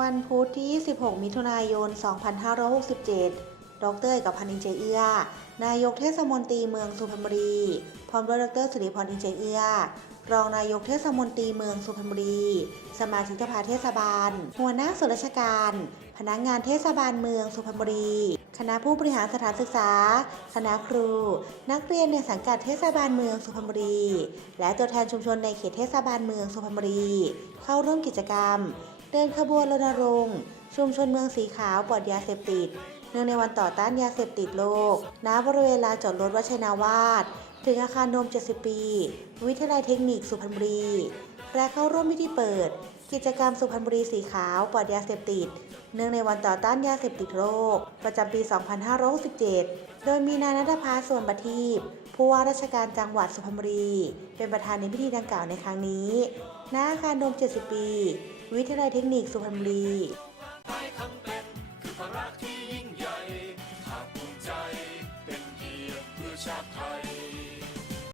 วันพุธที่ 26 มิถุนายน 2567 ดรเอกพันธ์อินเจเอื้อนายกเทศมนตรีเมืองสุพรรณบุรี พร้อมด้วยดรสุริพรอินเจเอื้อรองนายกเทศมนตรีเมืองสุพรรณบุรี สมาชิกสภาเทศบาล หัวหน้าส่วนราชการ พนักงานเทศบาลเมืองสุพรรณบุรี คณะผู้บริหารสถานศึกษา คณะครู นักเรียนในสังกัดเทศบาลเมืองสุพรรณบุรี และตัวแทนชุมชนในเขตเทศบาลเมืองสุพรรณบุรี เข้าร่วมกิจกรรม เดินขบวนรณรงค์ชุมชนเมืองสีขาวปลอดยาเสพติด เนื่องในวันต่อต้านยาเสพติดโลก ณ บริเวณลานจอดรถวัชนาวาส ถึงอาคารโดม70 ปี วิทยาลัยเทคนิคสุพรรณบุรี และเข้าร่วมพิธีเปิด กิจกรรมสุพรรณบุรีสีขาวปลอดยาเสพติด เนื่องในวันต่อต้านยาเสพติดโลก ประจำปี 2567 โดยมีนายนัทภาส่วนประทีปผู้ว่าราชการจังหวัดสุพรรณบุรี เป็นประธานในพิธีดังกล่าวในครั้งนี้ณอาคารโดม 70 ปี วิทยาลัยเทคนิคสุพรรณบุรีชาติไทย